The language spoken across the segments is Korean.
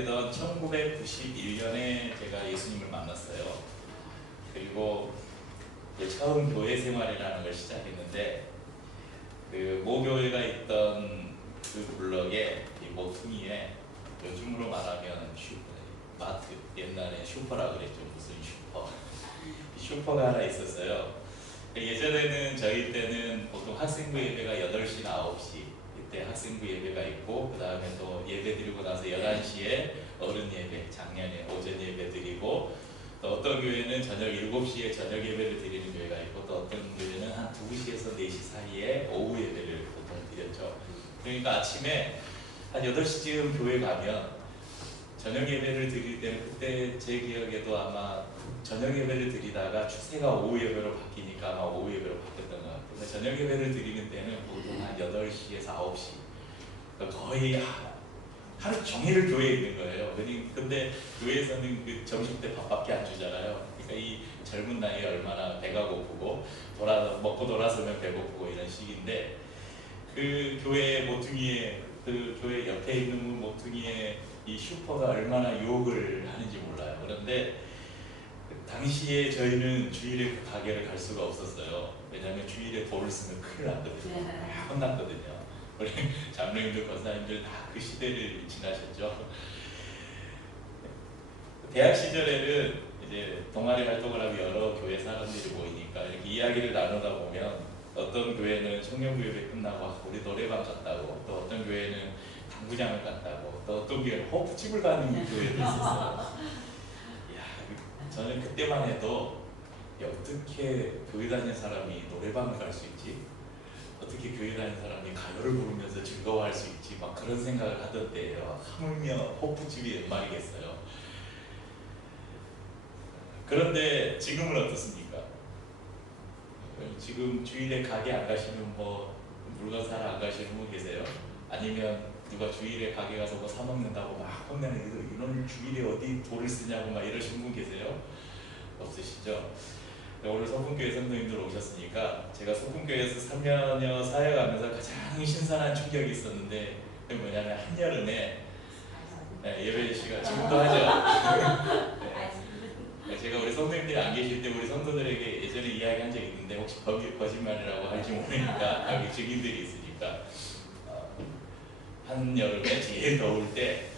되던 1991년에 제가 예수님을 만났어요. 그리고 처음 교회 생활이라는 걸 시작했는데 그 모교회가 있던 그 블럭에 이 모퉁이에 요즘으로 말하면 마트, 옛날에 슈퍼라 그랬죠. 무슨 슈퍼. 슈퍼가 하나 있었어요. 예전에는 저희 때는 보통 학생부 예배가 8시나 9시 이때 학생부 예배가 있고 그 다음에 또 예배 드리고 나서 11시에 어른 예배, 작년에 오전 예배 드리고 또 어떤 교회는 저녁 7시에 저녁 예배를 드리는 교회가 있고 또 어떤 교회는 한 2시에서 4시 사이에 오후 예배를 보통 드렸죠. 그러니까 아침에 한 8시쯤 교회 가면 저녁 예배를 드릴 때는 그때 제 기억에도 아마 저녁 예배를 드리다가 추세가 오후 예배로 바뀌니까 아마 오후 예배로 바뀌었던 것 같아요. 근데 저녁 예배를 드리는 때는 보통 한 8시에서 9시 그러니까 거의 하루 종일 교회에 있는 거예요. 근데 교회에서는 그 점심때 밥밖에 안 주잖아요. 그러니까 이 젊은 나이에 얼마나 배가 고프고 먹고 돌아서면 배고프고 이런 시기인데 그 교회 모퉁이에 그 교회 옆에 있는 모퉁이에 이 슈퍼가 얼마나 유혹을 하는지 몰라요. 그런데 당시에 저희는 주일에 그 가게를 갈 수가 없었어요. 왜냐하면 주일에 돌을 쓰면 큰일 났거든요. 혼났거든요. 우리 장로님들, 권사님들 다 그 시대를 지나셨죠. 대학 시절에는 이제 동아리 활동을 하고 여러 교회 사람들이 모이니까 이렇게 이야기를 나누다 보면 어떤 교회는 청년부 예배 끝나고 우리 노래방 갔다고, 또 어떤 교회는 당구장을 갔다고, 또 어떤 교회는 호프집을 가는 교회도 있었어요. 저는 그때만 해도 어떻게 교회 다니는 사람이 노래방을 갈 수 있지? 어떻게 교회 다니는 사람이 가요를 부르면서 즐거워할 수 있지? 막 그런 생각을 하던 때예요. 하물며 호프집이 웬 말이겠어요. 그런데 지금은 어떻습니까? 지금 주일에 가게 안 가시는 물건 사러 안 가시는 분 계세요? 아니면 누가 주일에 가게 가서 뭐 사 먹는다고 막 혼내는 이런 주일에 어디 돈을 쓰냐고 막 이러시는 분 계세요? 없으시죠? 오늘 소풍교회 성도님들 오셨으니까 제가 소풍교회에서 3년여 사역하면서 가장 신선한 충격이 있었는데 그게 뭐냐면 한여름에 예배 시간 지금도 하죠. 제가 우리 성도님들이 안 계실 때 우리 성도들에게 예전에 이야기한 적이 있는데 혹시 거짓말이라고 할지 모르니까 여기 증인들이 있으니까 한여름에 제일 더울 때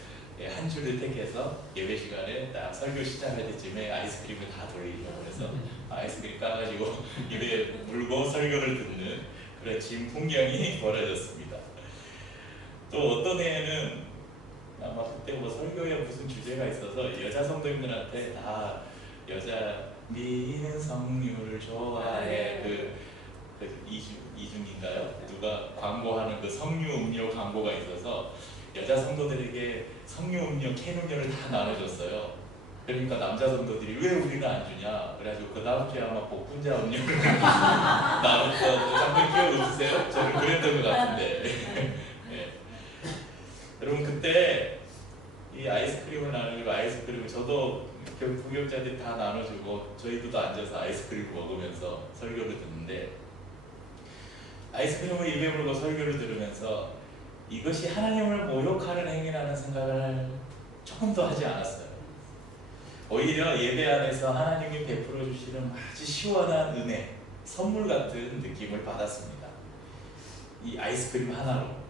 한 줄을 택해서 예배 시간에 딱 설교 시작할 때쯤에 아이스크림을 다 돌리려고 해서 아이스크림 까가지고 입에 물고 설교를 듣는 그런 진 풍경이 벌어졌습니다. 또 어떤 해에는 아마 그때 설교에 무슨 주제가 있어서 여자 성도님들한테 다 여자 미인 성류를 좋아해 그 이중인가요? 누가 광고하는 그 성류 음료 광고가 있어서 여자 성도들에게 성류 음료 캔 음료를 다 나눠줬어요. 그러니까 남자 성도들이 왜 우리는 안 주냐? 그래가지고 그 다음 주에 아마 복분자 음료를 나눠서 잠깐 기억 없으세요? 저는 그랬던 것 같은데. 네. 여러분 그때 이 아이스크림을 나누고 아이스크림을 저도 부경자들이 다 나눠주고 저희도 앉아서 아이스크림을 먹으면서 설교를 듣는데 아이스크림을 입에 물고 설교를 들으면서 이것이 하나님을 모욕하는 행위라는 생각을 조금도 하지 않았어요. 오히려 예배 안에서 하나님이 베풀어 주시는 아주 시원한 은혜, 선물 같은 느낌을 받았습니다. 이 아이스크림 하나로.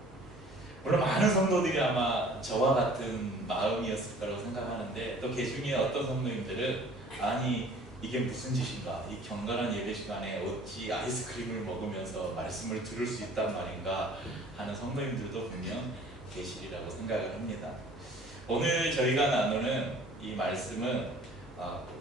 물론 많은 성도들이 아마 저와 같은 마음이었을 거라고 생각하는데 또 그 중에 어떤 성도님들은 아니 이게 무슨 짓인가, 이 경건한 예배 시간에 어찌 아이스크림을 먹으면서 말씀을 들을 수 있단 말인가 하는 성도님들도 분명 계시리라고 생각을 합니다. 오늘 저희가 나누는 이 말씀은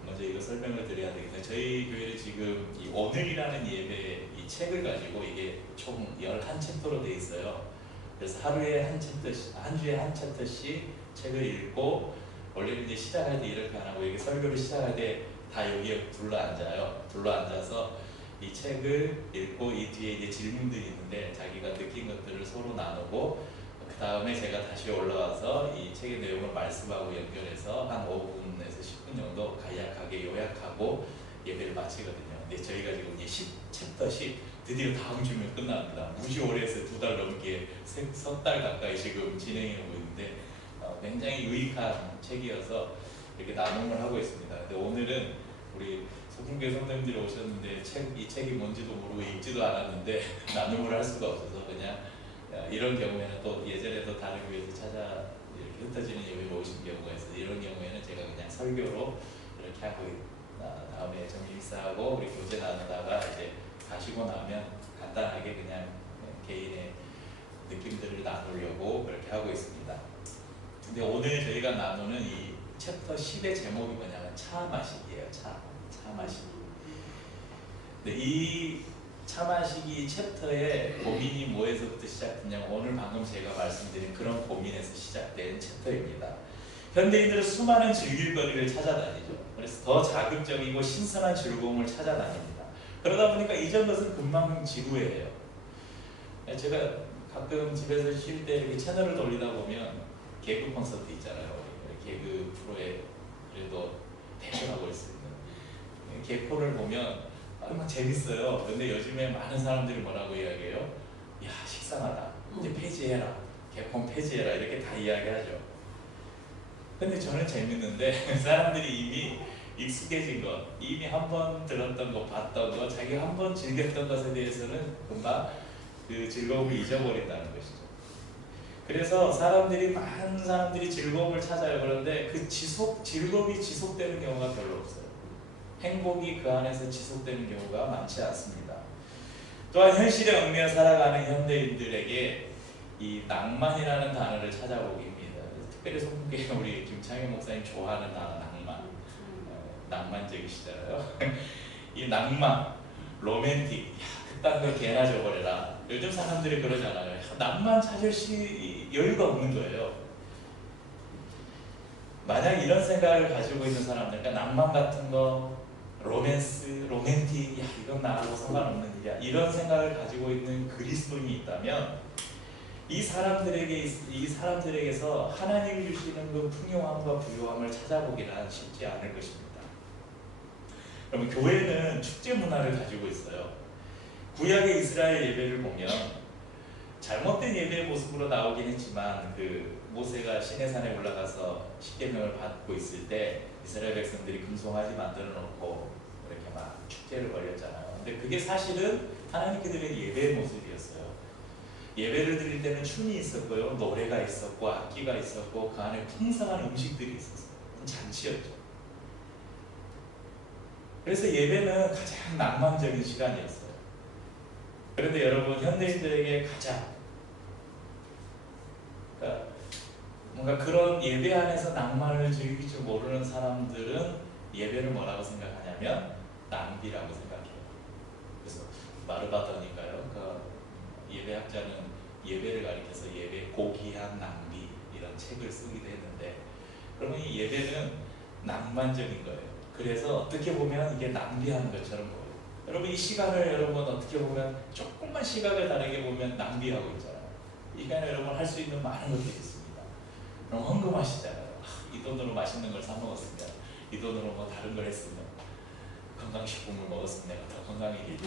먼저 이거 설명을 드려야 되겠네요. 저희 교회는 지금 이 오늘이라는 예배 이 책을 가지고 이게 총 11챕터로 되어 있어요. 그래서 하루에 한 챕터씩, 한 주에 한 챕터씩 책을 읽고 원래는 이제 시작할 때 이렇게 안 하고 이게 설교를 시작할 때 다 여기에 둘러앉아요. 둘러앉아서 이 책을 읽고 이 뒤에 이제 질문들이 있는데 자기가 느낀 것들을 서로 나누고 그 다음에 제가 다시 올라와서 이 책의 내용을 말씀하고 연결해서 한 5분에서 10분 정도 간략하게 요약하고 예배를 마치거든요. 근데 저희가 지금 이제 10챕터씩 드디어 다음 주면 끝납니다. 무지 오래 해서 2달 넘게 석 달 가까이 지금 진행해 오고 있는데 굉장히 유익한 책이어서 이렇게 나눔을 하고 있습니다. 근데 오늘은 우리 소풍교회 성도님들이 오셨는데 이 책이 뭔지도 모르고 읽지도 않았는데 나눔을 할 수가 없어서 그냥 이런 경우에는 또 예전에도 다른 교회에서 찾아 이렇게 흩어지는 예배를 오신 경우가 있어서 이런 경우에는 제가 그냥 설교로 이렇게 하고 다음에 정리사하고 우리 교제 나누다가 이제 가시고 나면 간단하게 그냥 개인의 느낌들을 나누려고 그렇게 하고 있습니다. 근데 오늘 저희가 나누는 이 챕터 10의 제목이 뭐냐면 차 마시기예요. 차 마시기. 근데 이 차 마시기 챕터의 고민이 뭐에서부터 시작됐냐면 오늘 방금 제가 말씀드린 그런 고민에서 시작된 챕터입니다. 현대인들은 수많은 즐길거리를 찾아다니죠. 그래서 더 자극적이고 신선한 즐거움을 찾아다닙니다. 그러다 보니까 이전 것은 금방 지루해요. 제가 가끔 집에서 쉴 때 이렇게 채널을 돌리다 보면 개그 콘서트 있잖아요. 개그 프로에 그래도 대표하고 있을 있는 개코를 보면 막 재밌어요. 근데 요즘에 많은 사람들이 뭐라고 이야기해요? 야, 식상하다. 이제 폐지해라. 개콘 폐지해라. 이렇게 다 이야기하죠. 근데 저는 재밌는데 사람들이 이미 익숙해진 것, 이미 한번 들었던 거, 봤던 거, 자기가 한번 즐겼던 것에 대해서는 금방 그 즐거움을 잊어버린다는 것이죠. 그래서 많은 사람들이 즐거움을 찾아요. 그런데 그 즐거움이 지속되는 경우가 별로 없어요. 행복이 그 안에서 지속되는 경우가 많지 않습니다. 또한 현실에 얽매여 살아가는 현대인들에게 이 낭만이라는 단어를 찾아보기입니다. 특별히 소풍교회 우리 김창희 목사님 좋아하는 단어 낭만, 낭만적이시잖아요. 이 낭만, 로맨틱, 그딴 거 개나 줘버려라. 요즘 사람들이 그러잖아요. 낭만 찾을 여유가 없는 거예요. 만약 이런 생각을 가지고 있는 사람들, 그러니까 낭만 같은 거, 로맨스, 로맨틱, 야 이건 나하고 상관없는 일이야. 이런 생각을 가지고 있는 그리스도인이 있다면 이 사람들에게서 하나님이 주시는 그 풍요함과 부요함을 찾아보기는 쉽지 않을 것입니다. 그러면 교회는 축제 문화를 가지고 있어요. 구약의 이스라엘 예배를 보면 잘못된 예배의 모습으로 나오긴 했지만 그 모세가 시내산에 올라가서 십계명을 받고 있을 때 이스라엘 백성들이 금송아지 만들어 놓고 이렇게 막 축제를 벌였잖아요. 근데 그게 사실은 하나님께 드린 예배의 모습이었어요. 예배를 드릴 때는 춤이 있었고요, 노래가 있었고, 악기가 있었고, 그 안에 풍성한 음식들이 있었어요. 잔치였죠. 그래서 예배는 가장 낭만적인 시간이었어요. 그런데 여러분, 현대인들에게 가장 그러니까 뭔가 그런 예배 안에서 낭만을 즐길 줄 모르는 사람들은 예배를 뭐라고 생각하냐면 낭비라고 생각해요. 그래서 마르바더니까요. 그 예배학자는 예배를 가리켜서 예배 고귀한 낭비 이런 책을 쓰기도 했는데, 그러면 이 예배는 낭만적인 거예요. 그래서 어떻게 보면 이게 낭비하는 것처럼 보여요. 여러분 이 시간을 여러분 어떻게 보면 조금만 시각을 다르게 보면 낭비하고 있잖아요. 이 시간에 여러분 할 수 있는 많은 것들이 있습니다. 그럼 헌금하시잖아요. 이 돈으로 맛있는 걸 사 먹었으면, 이 돈으로 뭐 다른 걸 했으면, 건강식품을 먹었으면 내가 더 건강해지지.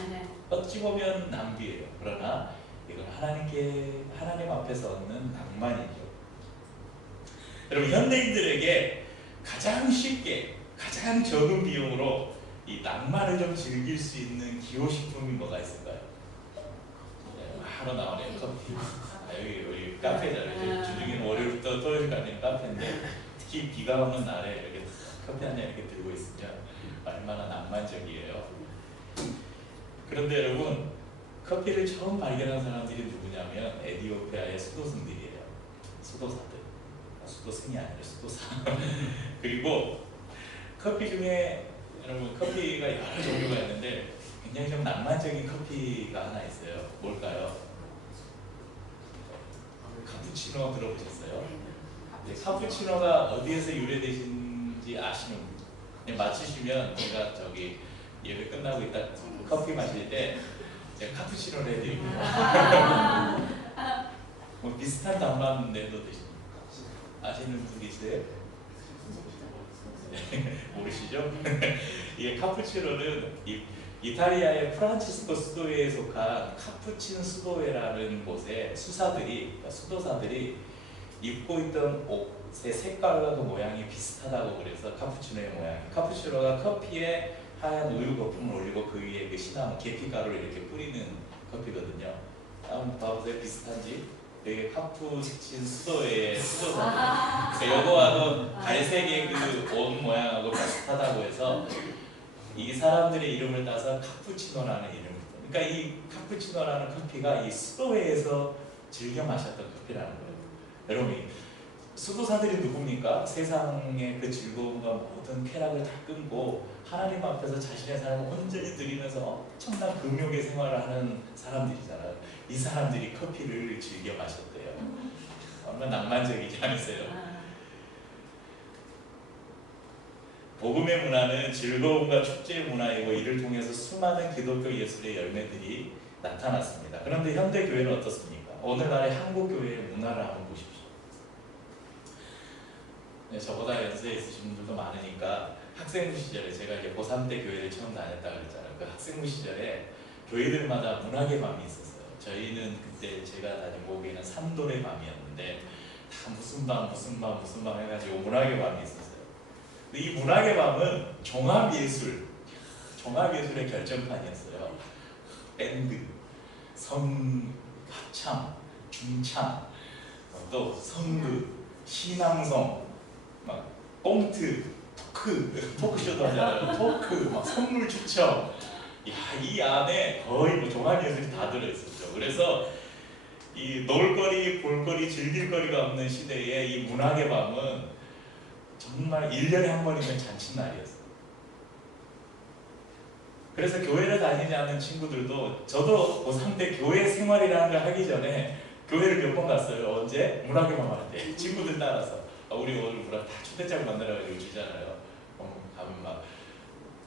어찌 보면 낭비예요. 그러나 이건 하나님 앞에서 얻는 낭만이죠. 여러분 현대인들에게 가장 쉽게 가장 적은 비용으로 이 낭만을 좀 즐길 수 있는 기호식품이 뭐가 있을까요? 하루 나오네요. 커피. 여기 카페잖아요. 주중에는 월요일부터 토요일까지는 카페인데 특히 비가 오는 날에 이렇게 커피 한 잔 이렇게 들고 있으면 얼마나 낭만적이에요. 그런데 여러분 커피를 처음 발견한 사람들이 누구냐면 에티오피아의 수도승들이에요. 수도사들. 수도승이 아니라 수도사. 그리고 커피 중에 여러분 커피가 여러 종류가 있는데 굉장히 좀 낭만적인 커피가 하나 있어요. 뭘까요? 카푸치노 들어보셨어요? 네, 카푸치노가 어디에서 유래되신지 아시는 분? 맞추시면 제가 저기 예배 끝나고 있다 커피 마실 때 제가 카푸치노를 해드립니다. 뭐 비슷한 단맛인데도 되십니까? 아시는 분 계세요? 모르시죠? 이게 카푸치노는 이탈리아의 프란치스코 수도회에 속한 카푸친 수도회라는 곳에 수도사들이 입고 있던 옷, 색깔과 그 모양이 비슷하다고 그래서 카푸치노의 모양이. 카푸치노가 커피에 하얀 우유 거품을 올리고 그 위에 그 시나몬, 계피가루를 이렇게 뿌리는 커피거든요. 한번 봐보세요. 비슷한지. 여기 카푸친 수도의 수도사. 그러니까 요거하고 갈색의 그 옷 모양하고 비슷하다고 해서 이 사람들의 이름을 따서 카푸치노라는 이름을. 그러니까 이 카푸치노라는 커피가 이 수도회에서 즐겨 마셨던 커피라는 거예요. 여러분, 수도사들이 누굽니까? 세상의 그 즐거움과 모든 쾌락을 다 끊고 하나님 앞에서 자신의 삶을 온전히 드리면서 엄청난 금욕의 생활을 하는 사람들이잖아요. 이 사람들이 커피를 즐겨 마셨대요. 얼마나 낭만적이지 않으세요? 복음의 문화는 즐거움과 축제의 문화이고 이를 통해서 수많은 기독교 예술의 열매들이 나타났습니다. 그런데 현대 교회는 어떻습니까? 오늘날의 한국 교회의 문화를 한번 보십시오. 네, 저보다 연세 있으신 분들도 많으니까 학생부 시절에 제가 이제 고3 때 교회를 처음 다녔다 그랬잖아요. 그 학생부 시절에 교회들마다 문학의 밤이 있었어요. 저희는 그때 제가 다닌 모교에는 산돌의 밤이었는데 다 무슨 밤 해가지고 문학의 밤이 있었어요. 근데 이 문학의 밤은 종합예술의 결정판이었어요. 밴드, 합창, 중창, 또 선극, 신앙송, 막 꽁트, 토크쇼도 하잖아요. 토크, 막 선물 추첨. 이 안에 거의 뭐 종합예술이 다 들어있었죠. 그래서 이 놀거리, 볼거리, 즐길거리가 없는 시대에 이 문학의 밤은 정말 1년에 한 번이면 잔칫날이었어요. 그래서 교회를 다니지 않는 친구들도, 저도 고3 때 교회 생활이라는 걸 하기 전에 교회를 몇 번 갔어요. 언제? 문학의 밤 할 때. 친구들 따라서. 우리 오늘 문학 다 초대장 만들어가지고 주잖아요. 가면 막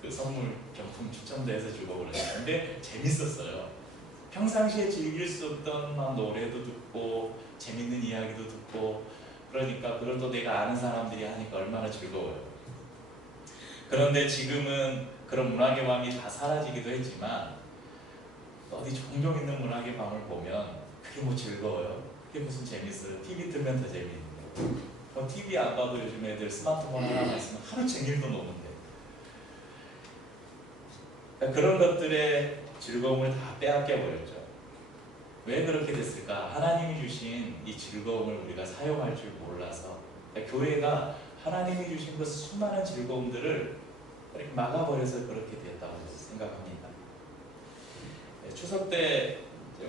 그 선물 경품 추첨도 해서 주고 그러는데, 근데 재밌었어요. 평상시에 즐길 수 없던 막 노래도 듣고 재밌는 이야기도 듣고, 그러니까 그걸 또 내가 아는 사람들이 하니까 얼마나 즐거워요. 그런데 지금은 그런 문학의 밤이 다 사라지기도 했지만 어디 종종 있는 문학의 밤을 보면 그게 뭐 즐거워요? 그게 무슨 재밌어요? TV 틀면 더 재밌는데, TV 안 봐도 요즘 애들 스마트폰 하나만 있으면 하루 종일도 노는데, 그러니까 그런 것들의 즐거움을 다 빼앗겨 버렸죠. 왜 그렇게 됐을까? 하나님이 주신 이 즐거움을 우리가 사용할 줄 몰라서. 그러니까 교회가 하나님이 주신 그 수많은 즐거움들을 이렇게 막아버려서 그렇게 됐다고 생각합니다. 추석 때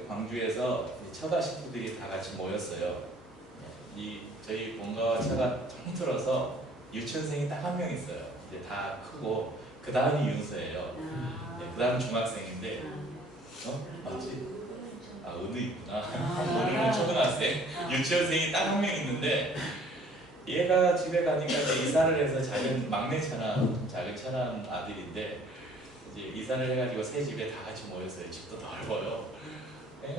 광주에서 처가 식구들이 다 같이 모였어요. 저희 본가와 처가 통틀어서 유치원생이 딱 한 명 있어요. 이제 다 크고 그 다음이 윤서예요. 그 다음 중학생인데, 맞지? 은우 있구나. 은우는 초등학생. 유치원생이 딱 한 명 있는데, 얘가 집에 가니까 이제 이사를 해서 작은 막내 작은 차남 아들인데, 이제 이사를 해가지고 새 집에 다 같이 모였어요. 집도 넓어요.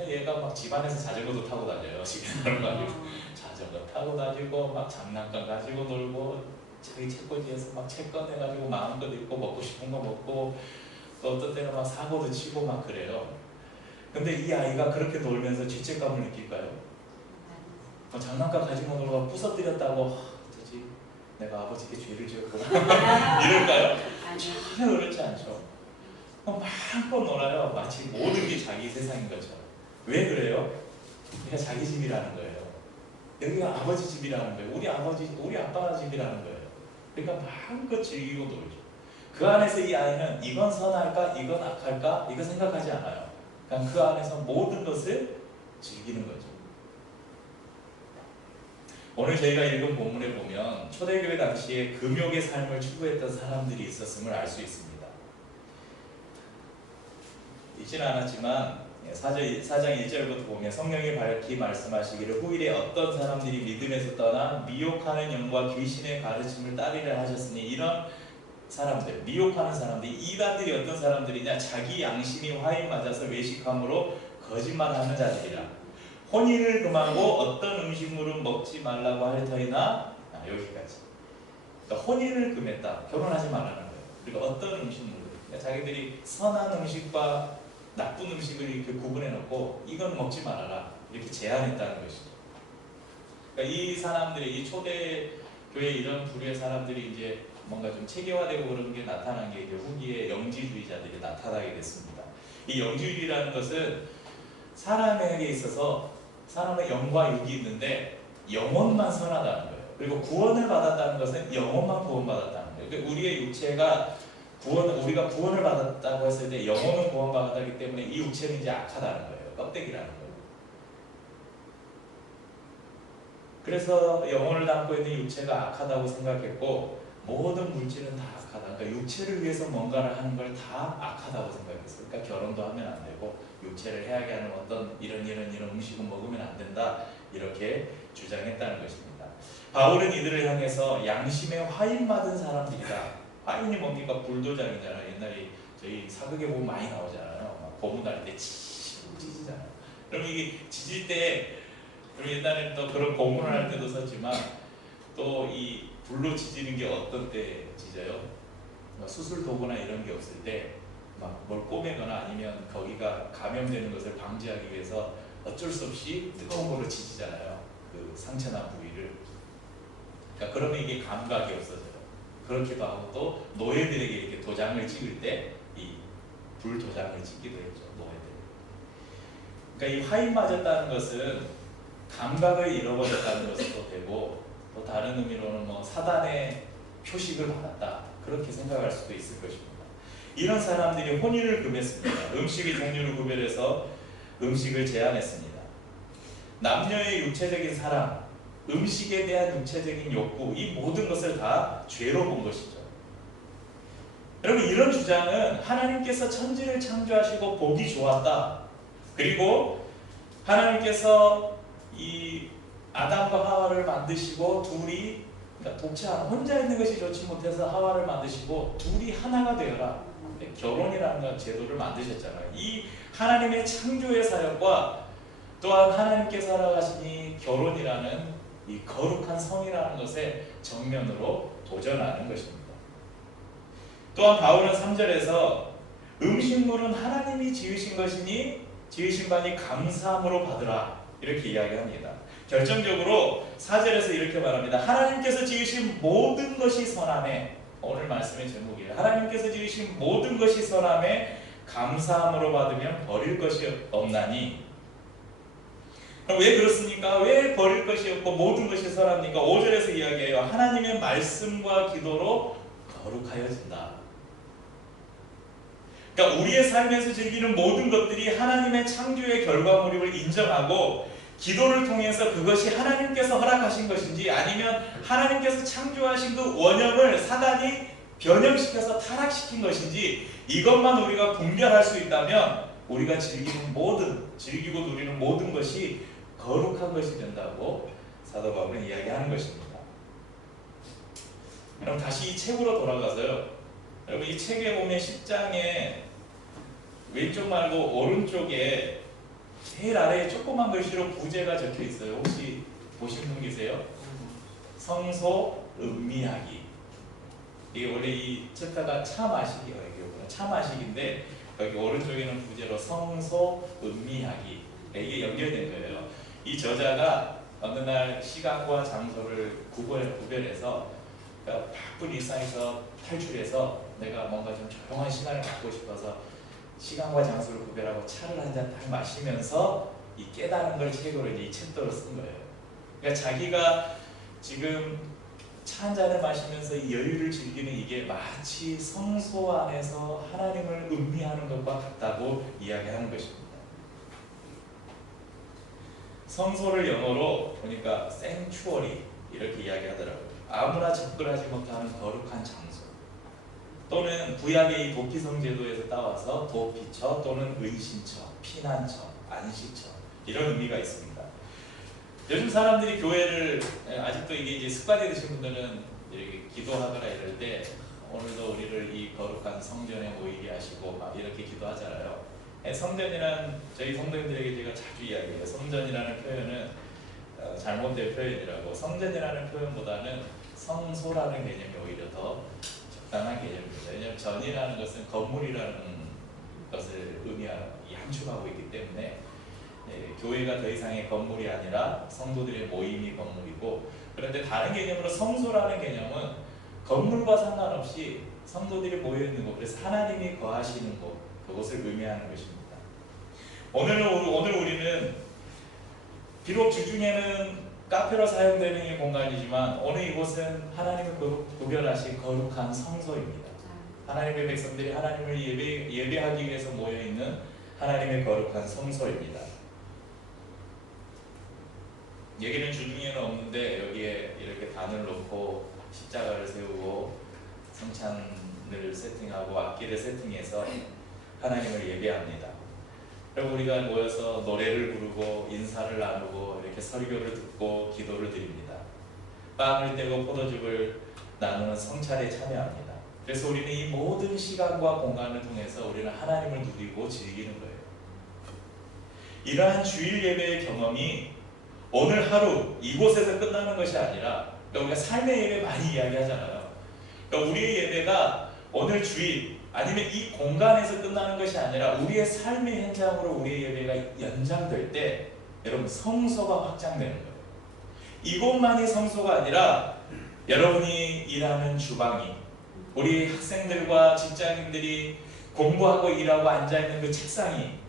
얘가 막 집안에서 자전거도 타고 다녀요. 집에 가지고 자전거 타고 다니고 막 장난감 가지고 놀고, 자기 책꽂이에서 막 책 꺼내가지고 마음껏 읽고 먹고 싶은 거 먹고, 또 어떤 때는 막 사고도 치고 막 그래요. 근데 이 아이가 그렇게 놀면서 죄책감을 느낄까요? 장난감 가지고 놀고 부서뜨렸다고 도대체 내가 아버지께 죄를 지었구나 이럴까요? 전혀 그렇지 않죠. 마음껏 놀아요. 마치 모든 게 자기 세상인 것처럼. 왜 그래요? 그냥 자기 집이라는 거예요. 여기가 아버지 집이라는 거예요. 우리 아빠 집이라는 거예요. 그러니까 마음껏 즐기고 놀죠. 그 안에서 이 아이는 이건 선할까, 이건 악할까, 이거 생각하지 않아요. 그냥 그 안에서 모든 것을 즐기는 거죠. 오늘 저희가 읽은 본문에 보면 초대교회 당시에 금욕의 삶을 추구했던 사람들이 있었음을 알 수 있습니다. 있지는 않았지만 4장 1절부터 보면 성령이 밝히 말씀하시기를 후일에 어떤 사람들이 믿음에서 떠나 미혹하는 영과 귀신의 가르침을 따르려 하셨으니, 이런 사람들, 미혹하는 사람들, 이단들이 어떤 사람들이냐? 자기 양심이 화인 맞아서 외식함으로 거짓말하는 자들이라. 혼인을 금하고 어떤 음식물은 먹지 말라고 할 터이나, 여기까지. 그러니까 혼인을 금했다, 결혼하지 말라는 거예요. 그리고 어떤 음식물, 그러니까 자기들이 선한 음식과 나쁜 음식을 이렇게 구분해 놓고 이건 먹지 말아라 이렇게 제한했다는 것이죠. 그러니까 이 사람들이 이 초대 교회 이런 부류의 사람들이 이제 뭔가 좀 체계화되고 그런 게 나타난 게 이제 후기에 영지주의자들이 나타나게 됐습니다. 이 영지주의라는 것은 사람에게 있어서 사람의 영과 육이 있는데 영혼만 선하다는 거예요. 그리고 구원을 받았다는 것은 영혼만 구원받았다는 거예요. 그러니까 우리의 육체가 우리가 구원을 받았다고 했을 때 영혼은 구원받았기 때문에 이 육체는 이제 악하다는 거예요. 껍데기라는 거예요. 그래서 영혼을 담고 있는 육체가 악하다고 생각했고 모든 물질은 다 악하다. 그러니까 육체를 위해서 뭔가를 하는 걸 다 악하다고 생각했어요. 그러니까 결혼도 하면 안 되고 육체를 해하게 하는 어떤 이런 음식은 먹으면 안 된다. 이렇게 주장했다는 것입니다. 바울은 이들을 향해서 양심의 화인 맞은 사람들이다. 화인이 뭡니까? 불도장이잖아요. 옛날에 저희 사극에 보면 많이 나오잖아요. 막 고문할 때 찢잖아요. 그럼 이게 찢을 때 우리 옛날에는 또 그런 고문을 할 때도 썼지만 또 이 불로 찢는 게 어떤 때 찢어요? 수술 도구나 이런 게 없을 때 막 뭘 꼬매거나 아니면 거기가 감염되는 것을 방지하기 위해서 어쩔 수 없이 뜨거운 걸로 찢잖아요. 그 상처나 부위를. 그러니까 그러면 이게 감각이 없어져요. 그렇기도 하고 또 노예들에게 이렇게 도장을 찍을 때 이 불도장을 찍기도 했죠. 노예들. 그러니까 이 화인 맞았다는 것은 감각을 잃어버렸다는 것도 되고 또 다른 의미로는 뭐 사단의 표식을 받았다 그렇게 생각할 수도 있을 것입니다. 이런 사람들이 혼인을 금했습니다. 음식의 종류를 구별해서 음식을 제한했습니다. 남녀의 육체적인 사랑, 음식에 대한 육체적인 욕구 이 모든 것을 다 죄로 본 것이죠. 여러분 이런 주장은 하나님께서 천지를 창조하시고 보기 좋았다. 그리고 하나님께서 이 아담과 하와를 만드시고 둘이 그러니까 독자 혼자 있는 것이 좋지 못해서 하와를 만드시고 둘이 하나가 되어라. 결혼이라는 제도를 만드셨잖아요. 이 하나님의 창조의 사역과 또한 하나님께서 하라가신 이 결혼이라는 이 거룩한 성이라는 것에 정면으로 도전하는 것입니다. 또한 바울은 3절에서 음식물은 하나님이 지으신 것이니 지으신 바니 감사함으로 받으라 이렇게 이야기합니다. 결정적으로 4절에서 이렇게 말합니다. 하나님께서 지으신 모든 것이 선함에 오늘 말씀의 제목이에요. 하나님께서 지으신 모든 것이 선함에 감사함으로 받으면 버릴 것이 없나니. 왜 그렇습니까? 왜 버릴 것이 없고 모든 것이 선합니까? 5절에서 이야기해요. 하나님의 말씀과 기도로 거룩하여진다. 그러니까 우리의 삶에서 즐기는 모든 것들이 하나님의 창조의 결과물임을 인정하고 기도를 통해서 그것이 하나님께서 허락하신 것인지 아니면 하나님께서 창조하신 그 원형을 사단이 변형시켜서 타락시킨 것인지 이것만 우리가 분별할 수 있다면 우리가 즐기고 누리는 모든 것이 거룩한 것이 된다고 사도 바울은 이야기하는 것입니다. 그럼 다시 이 책으로 돌아가서요. 여러분 이 책에 보면 10장에 왼쪽 말고 오른쪽에 제일 아래에 조그만 글씨로 부제가 적혀 있어요. 혹시 보신 분 계세요? 성소 음미하기. 이게 원래 이 챕터가 차마식이에요. 차마식인데 여기 오른쪽에는 부제로 성소 음미하기. 이게 연결된 거예요. 이 저자가 어느 날 시간과 장소를 구별해서 그러니까 바쁜 일상에서 탈출해서 내가 뭔가 좀 조용한 시간을 갖고 싶어서 시간과 장소를 구별하고 차를 한 잔 딱 마시면서 이 깨달은 걸 책으로 이제 이 챕터로 쓴 거예요. 그러니까 자기가 지금 차 한 잔을 마시면서 이 여유를 즐기는 이게 마치 성소 안에서 하나님을 음미하는 것과 같다고 이야기하는 것입니다. 성소를 영어로 보니까 sanctuary 이렇게 이야기하더라고요. 아무나 접근하지 못하는 거룩한 장소 또는 구약의 이 도피성 제도에서 따와서 도피처 또는 은신처, 피난처, 안식처 이런 의미가 있습니다. 요즘 사람들이 교회를 아직도 이게 이제 습관이 되신 분들은 이렇게 기도하거나 이럴 때 오늘도 우리를 이 거룩한 성전에 모이게 하시고 막 이렇게 기도하잖아요. 성전이란 저희 성도님들에게 제가 자주 이야기해요. 성전이라는 표현은 잘못된 표현이라고. 성전이라는 표현보다는 성소라는 개념이 오히려 더 적당한 개념입니다. 왜냐하면 전이라는 것은 건물이라는 것을 함축하고 있기 때문에 교회가 더 이상의 건물이 아니라 성도들의 모임이 건물이고, 그런데 다른 개념으로 성소라는 개념은 건물과 상관없이 성도들이 모여있는 곳, 그래서 하나님이 거하시는 곳, 그것을 의미하는 것입니다. 오늘 우리는 비록 주중에는 카페로 사용되는 이 공간이지만 오늘 이곳은 하나님의 구별하신 거룩한 성소입니다. 하나님의 백성들이 하나님을 예배하기 위해서 모여있는 하나님의 거룩한 성소입니다. 여기는 주중에는 없는데 여기에 이렇게 단을 놓고 십자가를 세우고 성찬을 세팅하고 악기를 세팅해서 하나님을 예배합니다. 그리고 우리가 모여서 노래를 부르고 인사를 나누고 이렇게 설교를 듣고 기도를 드립니다. 빵을 떼고 포도즙을 나누는 성찬에 참여합니다. 그래서 우리는 이 모든 시간과 공간을 통해서 우리는 하나님을 누리고 즐기는 거예요. 이러한 주일 예배의 경험이 오늘 하루 이곳에서 끝나는 것이 아니라, 그러니까 우리가 삶의 예배 많이 이야기하잖아요. 그러니까 우리의 예배가 오늘 주일 아니면 이 공간에서 끝나는 것이 아니라 우리의 삶의 현장으로 우리의 예배가 연장될 때 여러분 성소가 확장되는 거예요. 이곳만이 성소가 아니라 여러분이 일하는 주방이, 우리 학생들과 직장인들이 공부하고 일하고 앉아있는 그 책상이,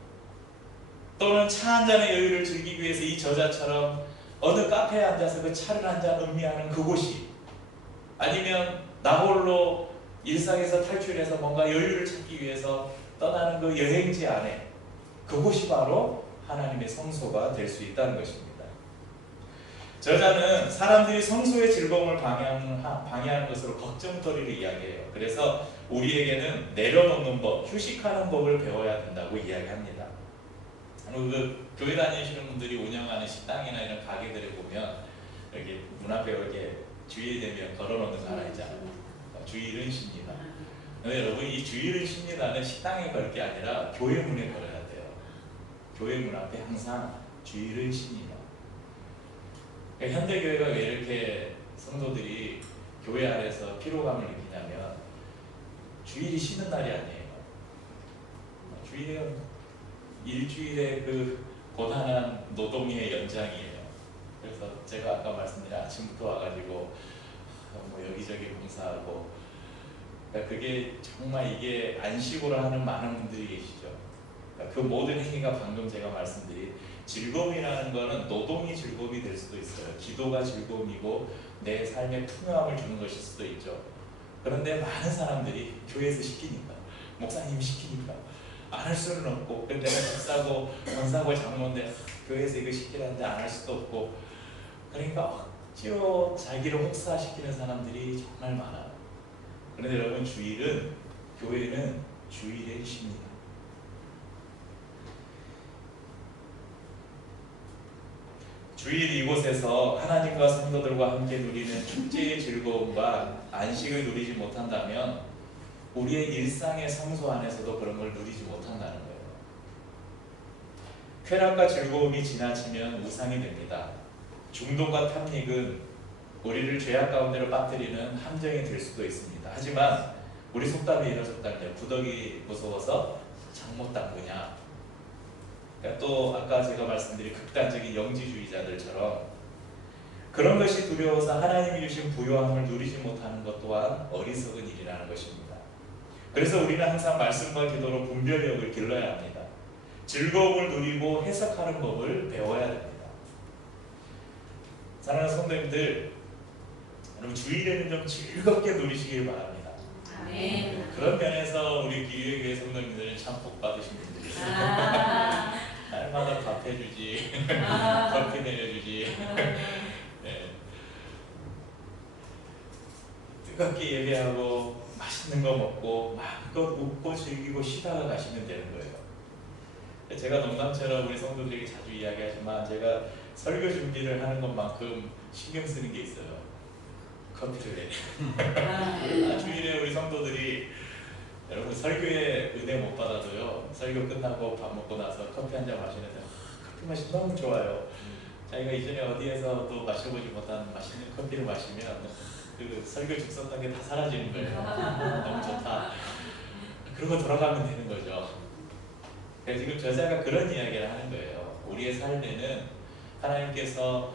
또는 차 한 잔의 여유를 즐기기 위해서 이 저자처럼 어느 카페에 앉아서 그 차를 한 잔 음미하는 그곳이, 아니면 나 홀로 일상에서 탈출해서 뭔가 여유를 찾기 위해서 떠나는 그 여행지 안에, 그곳이 바로 하나님의 성소가 될 수 있다는 것입니다. 저자는 사람들이 성소의 즐거움을 방해하는 것으로 걱정거리를 이야기해요. 그래서 우리에게는 내려놓는 법, 휴식하는 법을 배워야 된다고 이야기합니다. 그 교회 다니시는 분들이 운영하는 식당이나 이런 가게들에 보면 여기 문 앞에 이렇게 주일이 되면 걸어놓는 거 하나 있잖아요. 주일은 쉽니다. 근데 여러분, 이 주일은 쉽니다는 식당에 걸 게 아니라 교회 문에 걸어야 돼요. 교회 문 앞에 항상 주일은 쉽니다. 그러니까 현대교회가 왜 이렇게 성도들이 교회 안에서 피로감을 느끼냐면 주일이 쉬는 날이 아니에요. 주일은 일주일의 그 고단한 노동의 연장이에요. 그래서 제가 아까 말씀드린 아침부터 와가지고 뭐 여기저기 봉사하고, 그러니까 그게 정말 이게 안식으로 하는 많은 분들이 계시죠. 그러니까 그 모든 행위가 방금 제가 말씀드린 즐거움이라는 거는 노동이 즐거움이 될 수도 있어요. 기도가 즐거움이고 내 삶에 풍요함을 주는 것일 수도 있죠. 그런데 많은 사람들이 교회에서 시키니까, 목사님이 시키니까 안 할 수는 없고, 근데 내가 집사고 권사고 장로인데 교회에서 이거 시키라는데 안 할 수도 없고, 그러니까 억지로 자기를 혹사시키는 사람들이 정말 많아요. 그런데 여러분, 주일은, 교회는 주일의 쉽니다. 주일 이곳에서 하나님과 성도들과 함께 누리는 축제의 즐거움과 안식을 누리지 못한다면 우리의 일상의 성소 안에서도 그런 걸 누리지 못한다는 거예요. 쾌락과 즐거움이 지나치면 우상이 됩니다. 중독과 탐닉은 우리를 죄악 가운데로 빠뜨리는 함정이 될 수도 있습니다. 하지만 우리 속담에 이런 속담이에요. 구더기 무서워서 장 못 닦으냐. 그러니까 또 아까 제가 말씀드린 극단적인 영지주의자들처럼 그런 것이 두려워서 하나님이 주신 부요함을 누리지 못하는 것 또한 어리석은 일이라는 것입니다. 그래서 우리는 항상 말씀과 기도로 분별력을 길러야 합니다. 즐거움을 누리고 해석하는 법을 배워야 됩니다. 사랑하는 성도님들, 여러분 주일에는 좀 즐겁게 누리시길 바랍니다. 아멘. 그런 면에서 우리 기회교회 성도님들은 참 복받으신 분들이에요. 날마다 밥 해주지, 커피 내려주지, 네. 뜨겁게 예배하고 맛있는 거 먹고 마음껏 웃고 즐기고 쉬다가 가시면 되는 거예요. 제가 농담처럼 우리 성도들에게 자주 이야기하지만 제가 설교 준비를 하는 것만큼 신경 쓰는 게 있어요. 커피를 내려. 주일에 우리 성도들이 여러분 설교에 은혜 못 받아도요, 설교 끝나고 밥 먹고 나서 커피 한 잔 마시는데 커피 맛이 너무 좋아요. 자기가 이전에 어디에서도 마셔보지 못한 맛있는 커피를 마시면 그 설교 죽었던 게 다 사라지는 거예요. 너무 좋다. 그러고 돌아가면 되는 거죠. 지금 저자가 그런 이야기를 하는 거예요. 우리의 삶에는 하나님께서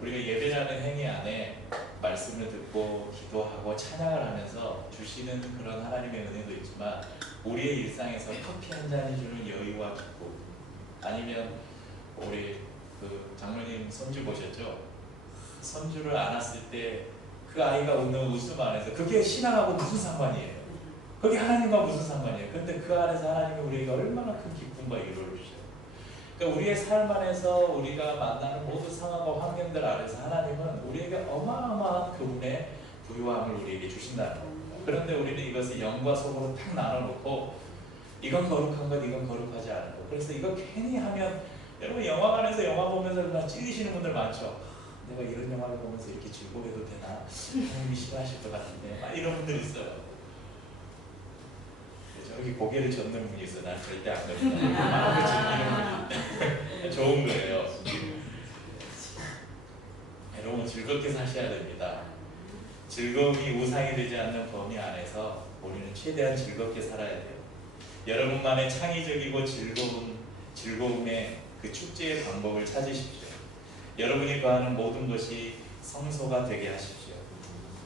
우리가 예배라는 행위 안에 말씀을 듣고 기도하고 찬양을 하면서 주시는 그런 하나님의 은혜도 있지만 우리의 일상에서 커피 한 잔이 주는 여유와 기쁨, 아니면 우리 그 장로님 손주 보셨죠? 손주를 안았을 때 그 아이가 웃는 웃음 안에서 그게 신앙하고 무슨 상관이에요? 그게 하나님과 무슨 상관이에요? 근데 그 안에서 하나님이 우리에게 얼마나 큰 기쁨과 위로를 주셔요. 그러니까 우리의 삶 안에서 우리가 만나는 모든 상황과 환경들 안에서 하나님은 우리에게 어마어마한 그분의 부유함을 우리에게 주신다는 겁니다. 그런데 우리는 이것을 영과 속으로 탁 나눠놓고 이건 거룩한 것, 이건 거룩하지 않은 것. 그래서 이거 괜히 하면, 여러분 영화관에서 영화 보면서 그냥 찔리시는 분들 많죠. 내가 이런 영화를 보면서 이렇게 즐거워해도 되나? 하나님이 싫어하실 것 같은데 막 이런 분들 있어요. 저기 고개를 젓는 분이 있어. 난 절대 안 그런다. 마음을 즐기는 분이 좋은 거예요. 여러분 즐겁게 사셔야 됩니다. 즐거움이 우상이 되지 않는 범위 안에서 우리는 최대한 즐겁게 살아야 돼요. 여러분만의 창의적이고 즐거움의 그 축제의 방법을 찾으십시오. 여러분이 구하는 모든 것이 성소가 되게 하십시오.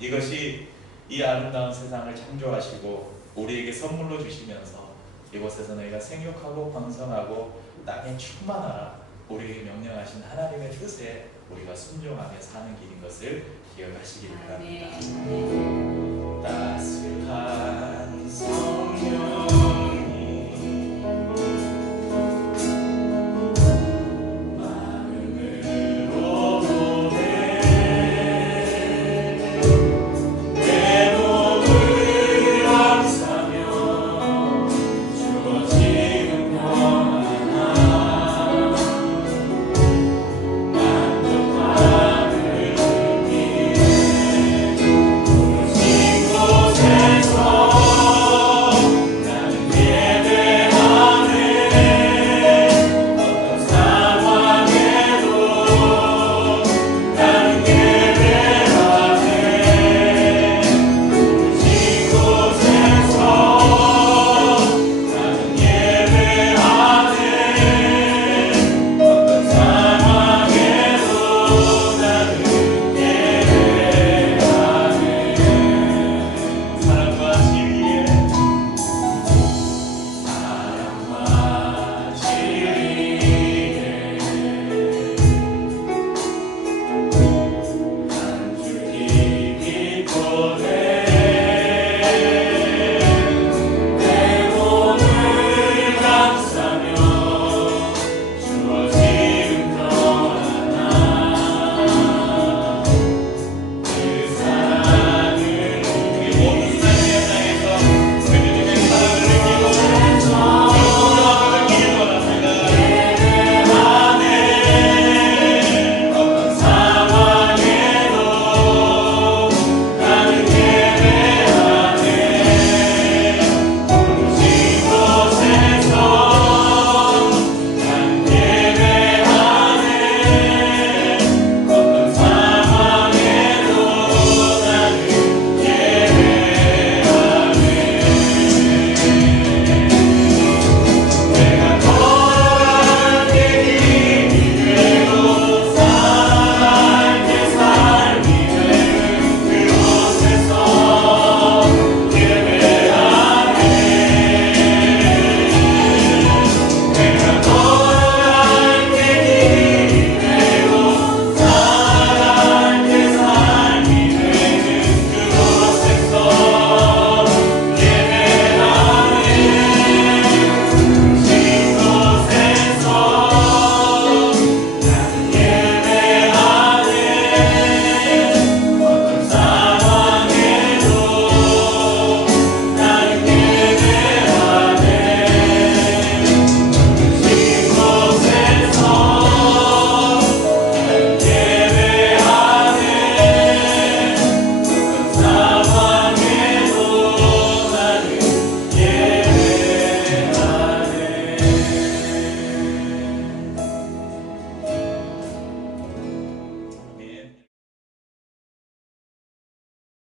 이것이 이 아름다운 세상을 창조하시고 우리에게 선물로 주시면서 이곳에서 너희가 생육하고 번성하고 땅에 충만하라 우리에게 명령하신 하나님의 뜻에 우리가 순종하며 사는 길인 것을 기억하시기 바랍니다.